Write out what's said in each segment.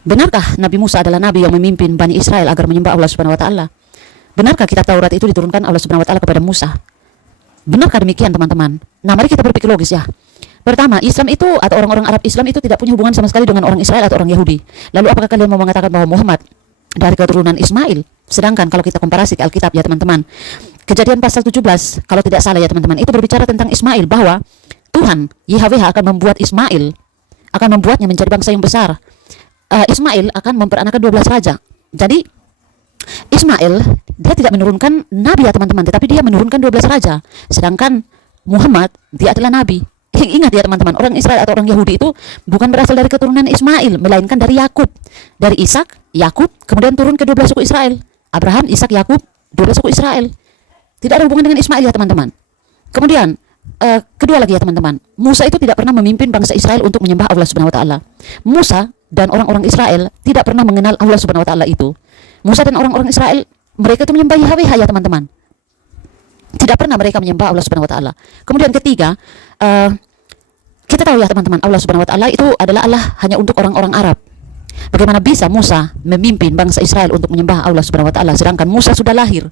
Benarkah Nabi Musa adalah nabi yang memimpin Bani Israel agar menyembah Allah Subhanahu wa taala? Benarkah kitab Taurat itu diturunkan Allah Subhanahu wa taala kepada Musa? Benarkah demikian, teman-teman? Nah, mari kita berpikir logis ya. Pertama, Islam itu atau orang-orang Arab Islam itu tidak punya hubungan sama sekali dengan orang Israel atau orang Yahudi. Lalu apakah kalian mau mengatakan bahwa Muhammad dari keturunan Ismail? Sedangkan kalau kita komparasi ke Alkitab ya teman-teman, Kejadian pasal 17 kalau tidak salah ya teman-teman, itu berbicara tentang Ismail, bahwa Tuhan YHWH akan membuat Ismail, akan membuatnya menjadi bangsa yang besar. Ismail akan memperanakan 12 raja. Jadi Ismail dia tidak menurunkan nabi ya teman-teman, tetapi dia menurunkan 12 raja. Sedangkan Muhammad dia adalah nabi. Ingat ya teman-teman, orang Israel atau orang Yahudi itu bukan berasal dari keturunan Ismail, melainkan dari Yakub, dari Ishak, Yakub, kemudian turun ke 12 suku Israel. Abraham, Ishak, Yakub, 12 suku Israel. Tidak ada hubungan dengan Ismail ya teman-teman. Kemudian kedua lagi ya teman-teman, Musa itu tidak pernah memimpin bangsa Israel untuk menyembah Allah Subhanahu wa taala. Musa dan orang-orang Israel tidak pernah mengenal Allah Subhanahu wa taala itu. Musa dan orang-orang Israel, mereka itu menyembah YHWH ya teman-teman. Tidak pernah mereka menyembah Allah Subhanahu wa taala. Kemudian ketiga, kita tahu ya teman-teman, Allah Subhanahu wa taala itu adalah Allah hanya untuk orang-orang Arab. Bagaimana bisa Musa memimpin bangsa Israel untuk menyembah Allah Subhanahu wa taala, sedangkan Musa sudah lahir,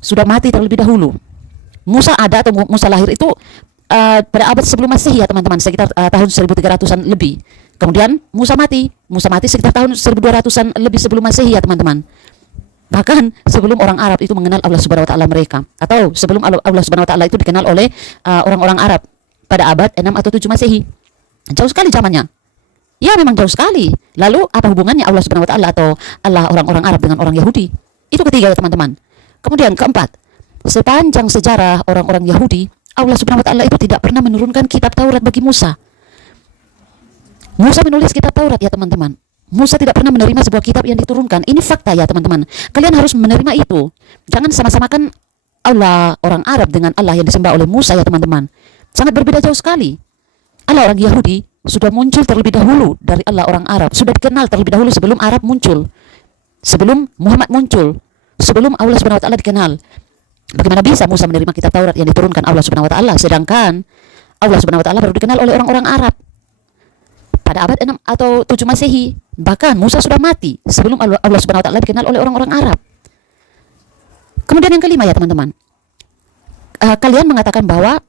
sudah mati terlebih dahulu. Musa ada atau Musa lahir itu pada abad sebelum Masehi ya teman-teman, sekitar tahun 1300-an lebih. Kemudian Musa mati sekitar tahun 1200-an lebih sebelum Masehi ya teman-teman. Bahkan sebelum orang Arab itu mengenal Allah Subhanahu wa taala mereka, atau sebelum Allah Subhanahu wa taala itu dikenal oleh orang-orang Arab pada abad 6 atau 7 Masehi. Jauh sekali zamannya. Ya, memang jauh sekali. Lalu apa hubungannya Allah Subhanahu wa taala atau Allah orang-orang Arab dengan orang Yahudi? Itu ketiga ya teman-teman. Kemudian keempat, sepanjang sejarah orang-orang Yahudi, Allah Subhanahu wa taala itu tidak pernah menurunkan kitab Taurat bagi Musa. Musa menulis kitab Taurat ya teman-teman. Musa tidak pernah menerima sebuah kitab yang diturunkan. Ini fakta ya teman-teman. Kalian harus menerima itu. Jangan sama-samakan Allah orang Arab dengan Allah yang disembah oleh Musa ya teman-teman. Sangat berbeda jauh sekali. Allah orang Yahudi sudah muncul terlebih dahulu dari Allah orang Arab. Sudah dikenal terlebih dahulu sebelum Arab muncul. Sebelum Muhammad muncul. Sebelum Allah Subhanahu wa taala dikenal. Bagaimana bisa Musa menerima kitab Taurat yang diturunkan Allah Subhanahu wa taala, sedangkan Allah Subhanahu wa taala baru dikenal oleh orang-orang Arab pada abad 6 atau 7 Masehi. Bahkan Musa sudah mati sebelum Allah Subhanahu wa taala dikenal oleh orang-orang Arab. Kemudian yang kelima ya teman-teman, kalian mengatakan bahwa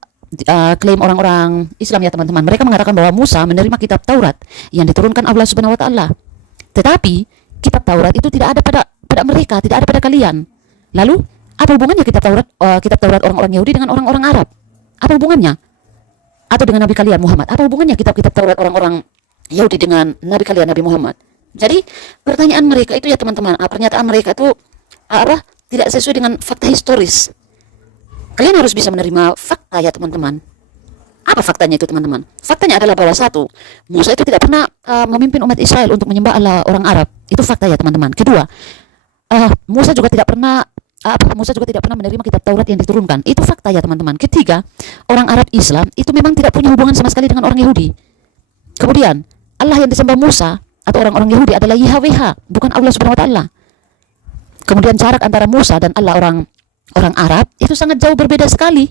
klaim orang-orang Islam ya teman-teman, mereka mengatakan bahwa Musa menerima kitab Taurat yang diturunkan Allah Subhanahu wa taala. Tetapi kitab Taurat itu tidak ada pada mereka, tidak ada pada kalian. Lalu apa hubungannya kitab Taurat orang-orang Yahudi dengan orang-orang Arab? Apa hubungannya? Atau dengan Nabi kalian Muhammad? Apa hubungannya kitab-kitab Taurat orang-orang Yahudi dengan Nabi kalian Nabi Muhammad? Jadi pertanyaan mereka itu ya teman-teman, pernyataan mereka itu tidak sesuai dengan fakta historis. Kalian harus bisa menerima fakta ya teman-teman. Apa faktanya itu teman-teman? Faktanya adalah bahwa satu, Musa itu tidak pernah memimpin umat Israel untuk menyembah Allah orang Arab. Itu fakta ya teman-teman. Kedua, Musa juga tidak pernah menerima kitab Taurat yang diturunkan. Itu fakta ya teman-teman. Ketiga, orang Arab Islam itu memang tidak punya hubungan sama sekali dengan orang Yahudi. Kemudian, Allah yang disembah Musa atau orang-orang Yahudi adalah YHWH, bukan Allah Subhanahu wa taala. Kemudian jarak antara Musa dan Allah orang Arab itu sangat jauh berbeda sekali.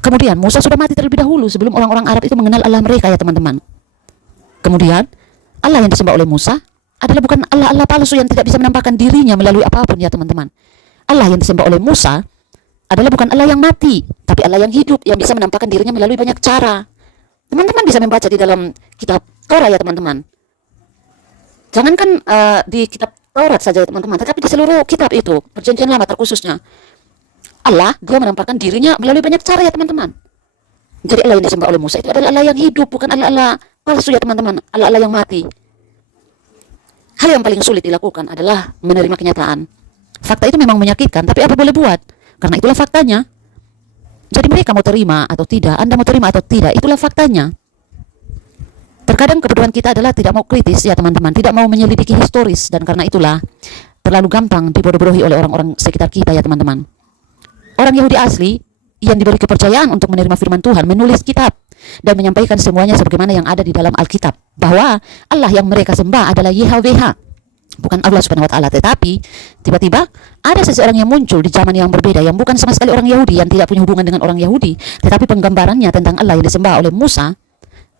Kemudian Musa sudah mati terlebih dahulu sebelum orang-orang Arab itu mengenal Allah mereka ya teman-teman. Kemudian Allah yang disembah oleh Musa adalah bukan Allah palsu yang tidak bisa menampakkan dirinya melalui apapun ya teman-teman. Allah yang disembah oleh Musa adalah bukan Allah yang mati, tapi Allah yang hidup yang bisa menampakkan dirinya melalui banyak cara. Teman-teman bisa membaca di dalam kitab Torah ya teman-teman. Jangankan di kitab Taurat saja ya teman-teman, tetapi di seluruh kitab itu, perjanjian lama terkhususnya, Allah dia menampakkan dirinya melalui banyak cara ya teman-teman. Jadi Allah yang disembah oleh Musa itu adalah Allah yang hidup, bukan Allah palsu ya teman-teman, Allah yang mati. Hal yang paling sulit dilakukan adalah menerima kenyataan. Fakta itu memang menyakitkan, tapi apa boleh buat? Karena itulah faktanya. Jadi mereka mau terima atau tidak, Anda mau terima atau tidak, itulah faktanya. Terkadang kebodohan kita adalah tidak mau kritis ya teman-teman, tidak mau menyelidiki historis, dan karena itulah terlalu gampang dibodoh-bodohi oleh orang-orang sekitar kita ya teman-teman. Orang Yahudi asli yang diberi kepercayaan untuk menerima firman Tuhan menulis kitab dan menyampaikan semuanya sebagaimana yang ada di dalam Alkitab, bahwa Allah yang mereka sembah adalah YHWH, bukan Allah Subhanahu wa taala. Tetapi tiba-tiba ada seseorang yang muncul di zaman yang berbeda, yang bukan sama sekali orang Yahudi, yang tidak punya hubungan dengan orang Yahudi, tetapi penggambarannya tentang Allah yang disembah oleh Musa,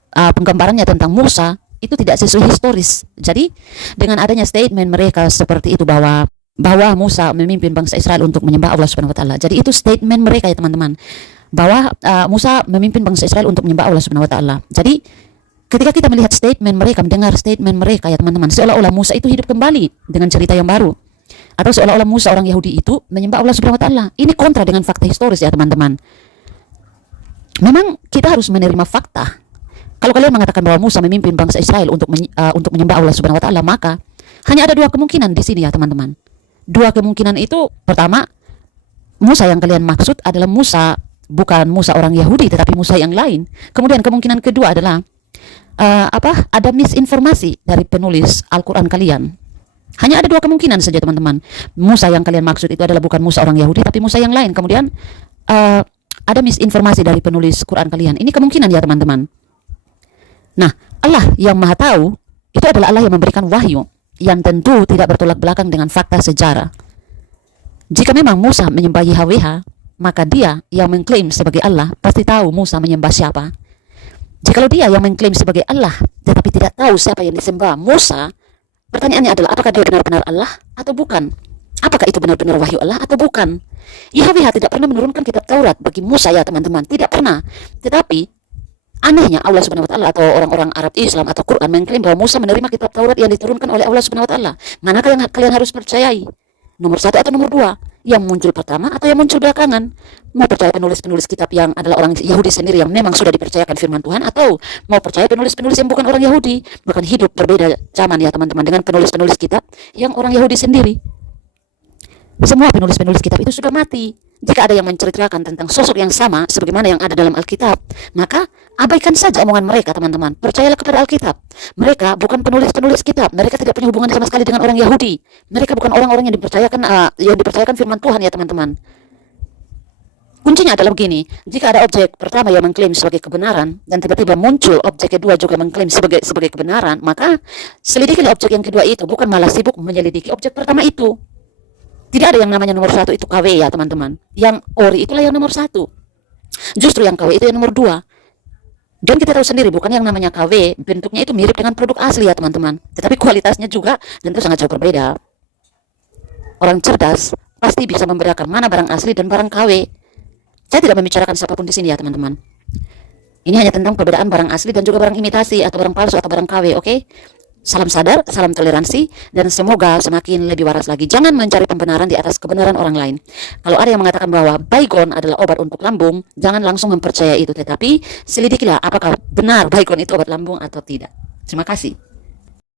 penggambarannya tentang Musa itu tidak sesuai historis. Jadi dengan adanya statement mereka seperti itu bahwa Musa memimpin bangsa Israel untuk menyembah Allah Subhanahu wa taala. Jadi itu statement mereka ya teman-teman. Bahwa Musa memimpin bangsa Israel untuk menyembah Allah Subhanahu wa taala. Jadi ketika kita melihat statement mereka, mendengar statement mereka ya teman-teman, seolah-olah Musa itu hidup kembali dengan cerita yang baru. Atau seolah-olah Musa orang Yahudi itu menyembah Allah Subhanahu wa taala. Ini kontra dengan fakta historis ya teman-teman. Memang kita harus menerima fakta. Kalau kalian mengatakan bahwa Musa memimpin bangsa Israel untuk menyembah Allah Subhanahu wa taala, maka hanya ada dua kemungkinan di sini ya teman-teman. Dua kemungkinan itu, pertama, Musa yang kalian maksud adalah Musa, bukan Musa orang Yahudi tetapi Musa yang lain. Kemudian kemungkinan kedua adalah ada misinformasi dari penulis Al-Quran kalian. Hanya ada dua kemungkinan saja teman-teman. Musa yang kalian maksud itu adalah bukan Musa orang Yahudi tapi Musa yang lain. Kemudian ada misinformasi dari penulis Quran kalian. Ini kemungkinan ya teman-teman. Nah, Allah yang Maha Tahu itu adalah Allah yang memberikan wahyu yang tentu tidak bertolak belakang dengan fakta sejarah. Jika memang Musa menyembah YHWH, maka dia yang mengklaim sebagai Allah pasti tahu Musa menyembah siapa. Jikalau dia yang mengklaim sebagai Allah tetapi tidak tahu siapa yang disembah Musa, pertanyaannya adalah apakah dia benar-benar Allah atau bukan? Apakah itu benar-benar wahyu Allah atau bukan? YHWH tidak pernah menurunkan kitab Taurat bagi Musa ya teman-teman, tidak pernah. Tetapi anehnya Allah Subhanahu wa taala atau orang-orang Arab Islam atau Quran mengklaim bahwa Musa menerima kitab Taurat yang diturunkan oleh Allah Subhanahu wa taala. Manakah yang kalian harus percayai? Nomor satu atau nomor dua? Yang muncul pertama atau yang muncul belakangan? Mau percaya penulis-penulis kitab yang adalah orang Yahudi sendiri yang memang sudah dipercayakan firman Tuhan, atau mau percaya penulis-penulis yang bukan orang Yahudi, bahkan hidup berbeda zaman ya teman-teman dengan penulis-penulis kitab yang orang Yahudi sendiri? Semua penulis-penulis kitab itu sudah mati. Jika ada yang menceritakan tentang sosok yang sama sebagaimana yang ada dalam Alkitab, maka abaikan saja omongan mereka teman-teman. Percayalah kepada Alkitab. Mereka bukan penulis-penulis kitab. Mereka tidak punya hubungan sama sekali dengan orang Yahudi. Mereka bukan orang-orang yang dipercayakan firman Tuhan ya teman-teman. Kuncinya adalah begini, jika ada objek pertama yang mengklaim sebagai kebenaran dan tiba-tiba muncul objek kedua juga mengklaim sebagai kebenaran, maka selidikilah objek yang kedua itu, bukan malah sibuk menyelidiki objek pertama itu. Tidak ada yang namanya nomor satu itu KW ya teman-teman. Yang ori itulah yang nomor satu. Justru yang KW itu yang nomor dua. Dan kita tahu sendiri bukan yang namanya KW, bentuknya itu mirip dengan produk asli ya teman-teman. Tetapi kualitasnya juga tentu sangat jauh berbeda. Orang cerdas pasti bisa membedakan mana barang asli dan barang KW. Saya tidak membicarakan siapapun di sini ya teman-teman. Ini hanya tentang perbedaan barang asli dan juga barang imitasi atau barang palsu atau barang KW, oke? Salam sadar, salam toleransi, dan semoga semakin lebih waras lagi. Jangan mencari pembenaran di atas kebenaran orang lain. Kalau ada yang mengatakan bahwa Baygon adalah obat untuk lambung, jangan langsung mempercayai itu. Tetapi selidikilah apakah benar Baygon itu obat lambung atau tidak. Terima kasih.